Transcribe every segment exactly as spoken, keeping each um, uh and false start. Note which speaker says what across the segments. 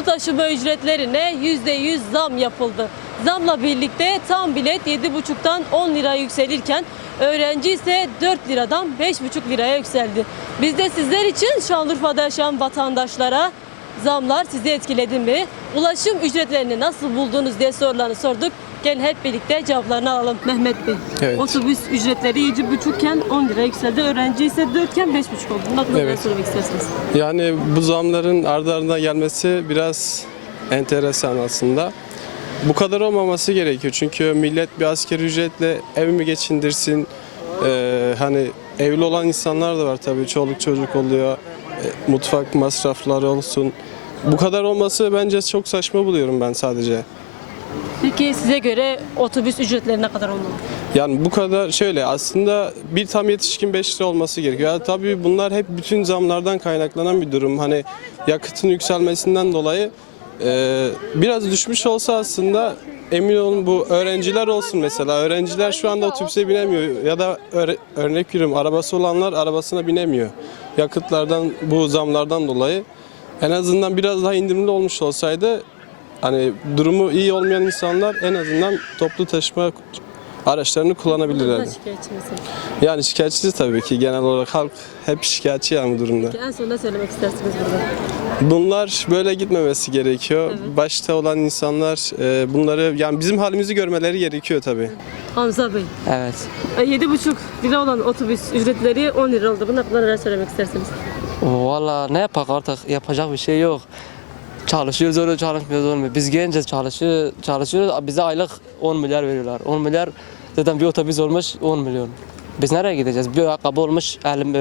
Speaker 1: Toplu taşıma ücretlerine yüzde yüz zam yapıldı. Zamla birlikte tam bilet yedi buçuktan on lira yükselirken öğrenci ise dört liradan beş buçuk liraya yükseldi. Biz de sizler için Şanlıurfa'da yaşayan vatandaşlara zamlar sizi etkiledi mi? Ulaşım ücretlerini nasıl buldunuz diye sorularını sorduk. Gel hep birlikte cevaplarını alalım. Mehmet Bey,
Speaker 2: Evet.
Speaker 1: Otobüs ücretleri yedi buçukken on lira yükseldi. Öğrenci ise dört iken beş buçuk oldu. Ne kadar
Speaker 2: Evet.
Speaker 1: söylemek istersiniz?
Speaker 2: Yani bu zamların ardı ardına gelmesi biraz enteresan aslında. Bu kadar olmaması gerekiyor çünkü millet bir asgari ücretle ev mi geçindirsin? Ee, hani evli olan insanlar da var tabii, çoluk çocuk oluyor, e, mutfak masrafları olsun. Bu kadar olması bence çok saçma buluyorum ben sadece.
Speaker 1: Peki size göre otobüs ücretleri ne kadar olmalı?
Speaker 2: Yani bu kadar şöyle aslında bir tam yetişkin beş lira olması gerekiyor. Yani tabii bunlar hep bütün zamlardan kaynaklanan bir durum. Hani yakıtın yükselmesinden dolayı e, biraz düşmüş olsa aslında emin olun bu öğrenciler olsun mesela. Öğrenciler şu anda otobüse binemiyor ya da öre, örnek veriyorum arabası olanlar arabasına binemiyor. Yakıtlardan bu zamlardan dolayı en azından biraz daha indirimli olmuş olsaydı hani durumu iyi olmayan insanlar en azından toplu taşıma araçlarını kullanabilirlerdi.
Speaker 1: Şikayetçi misiniz?
Speaker 2: Yani şikayetçi tabii ki, genel olarak halk hep şikayetçi yani bu durumda.
Speaker 1: Peki en son ne söylemek istersiniz burada?
Speaker 2: Bunlar böyle gitmemesi gerekiyor.
Speaker 1: Evet.
Speaker 2: Başta olan insanlar e, bunları yani bizim halimizi görmeleri gerekiyor tabii.
Speaker 1: Hamza Bey,
Speaker 3: Evet.
Speaker 1: yedi buçuk lira olan otobüs ücretleri on lira oldu. Bu ne kadar söylemek istersiniz?
Speaker 3: Valla ne yapak artık, yapacak bir şey yok. Çalışıyoruz öyle, çalışmıyoruz olmuyor. Biz genciz, çalışıyor, çalışıyoruz. Bize aylık on milyar veriyorlar. on milyar zaten bir otobüs olmuş on milyon. Biz nereye gideceğiz? Bir ayakkabı olmuş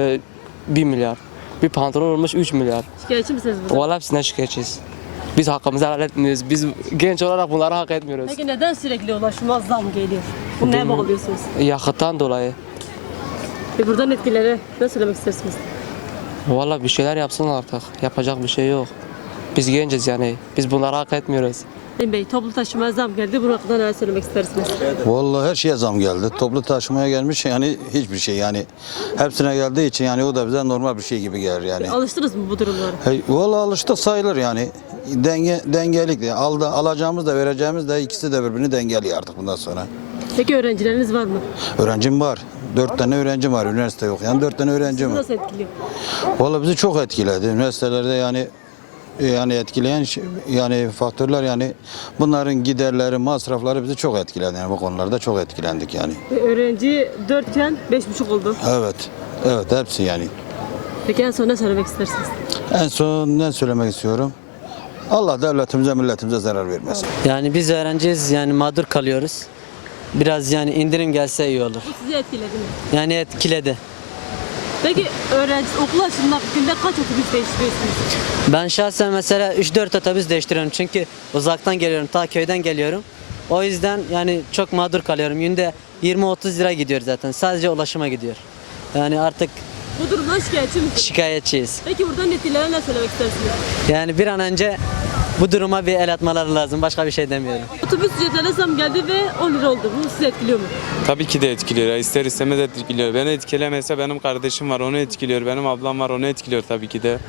Speaker 3: bir milyar. Bir pantolon olmuş üç milyar.
Speaker 1: Şikayetçi misiniz burada?
Speaker 3: Valla hepsine şikayetçiyiz. Biz hakkımızı helal etmiyoruz. Biz genç olarak bunları hak etmiyoruz.
Speaker 1: Peki neden sürekli ulaşıma zam geliyor? Bunu neye bağlıyorsunuz?
Speaker 3: Yakıttan dolayı.
Speaker 1: Ve buradan etkilere ne söylemek istersiniz?
Speaker 3: Valla bir şeyler yapsınlar artık. Yapacak bir şey yok. Biz genciz yani. Biz bunları hak etmiyoruz.
Speaker 1: Sayın Bey, toplu taşıma zam geldi. Bunun hakkında neler söylemek istersiniz?
Speaker 4: Vallahi her şeye zam geldi. Toplu taşımaya gelmiş yani hiçbir şey yani. Hepsine geldiği için yani o da bize normal bir şey gibi gelir yani.
Speaker 1: Alıştınız mı bu durumlara?
Speaker 4: Hey, vallahi alıştık sayılır yani. Denge, dengelik. Aldı, alacağımız da vereceğimiz de ikisi de birbirini dengeliyor artık bundan sonra.
Speaker 1: Peki öğrencileriniz var mı?
Speaker 4: Öğrencim var. Dört tane öğrencim var. Üniversite yok. Yani dört tane öğrencim
Speaker 1: Sizi
Speaker 4: var.
Speaker 1: nasıl etkiliyor?
Speaker 4: Vallahi bizi çok etkiledi. Üniversitelerde yani yani etkileyen şey- yani faktörler yani bunların giderleri, masrafları bizi çok etkiledi. Yani bu konularda çok etkilendik yani.
Speaker 1: Ve öğrenci dörtken beş buçuk oldu.
Speaker 4: Evet. Evet hepsi yani.
Speaker 1: Peki en son ne söylemek istersiniz?
Speaker 4: En son ne söylemek istiyorum? Allah devletimize, milletimize zarar vermesin.
Speaker 5: Yani biz öğrenciyiz, yani mağdur kalıyoruz. Biraz yani indirim gelse iyi olur.
Speaker 1: Bu sizi etkiledi mi?
Speaker 5: Yani etkiledi.
Speaker 1: Peki öğrenci okul açısından günde kaç otobüs değiştiriyorsunuz?
Speaker 5: Ben şahsen mesela üç dört otobüs değiştiriyorum çünkü uzaktan geliyorum, ta köyden geliyorum. O yüzden yani çok mağdur kalıyorum. Günde yirmi otuz lira gidiyor zaten. Sadece ulaşıma gidiyor. Yani artık
Speaker 1: Bu durumdan şikayetçi misiniz?
Speaker 5: şikayetçiyiz.
Speaker 1: Peki buradan etkilere ne söylemek istersiniz?
Speaker 5: Yani bir an önce bu duruma bir el atmaları lazım. Başka bir şey demiyorum.
Speaker 1: Otobüs ücretlerine zam geldi ve on lira oldu. Bu sizi etkiliyor mu?
Speaker 6: Tabii ki de etkiliyor. İster istemez etkiliyor. Beni etkilemese benim kardeşim var, onu etkiliyor. Benim ablam var, onu etkiliyor tabii ki de.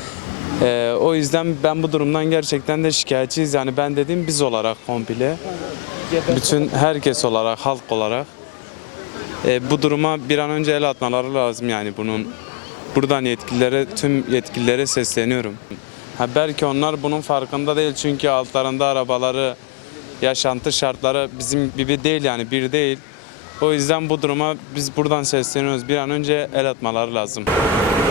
Speaker 6: Ee, o yüzden ben bu durumdan gerçekten de şikayetçiyiz. Yani ben dediğim biz olarak komple. Bütün herkes olarak, halk olarak. Ee, bu duruma bir an önce el atmaları lazım yani bunun. Buradan yetkililere, tüm yetkililere sesleniyorum. Ha, belki onlar bunun farkında değil çünkü altlarında arabaları, yaşantı şartları bizim gibi değil yani bir değil. O yüzden bu duruma biz buradan sesleniyoruz. Bir an önce el atmaları lazım.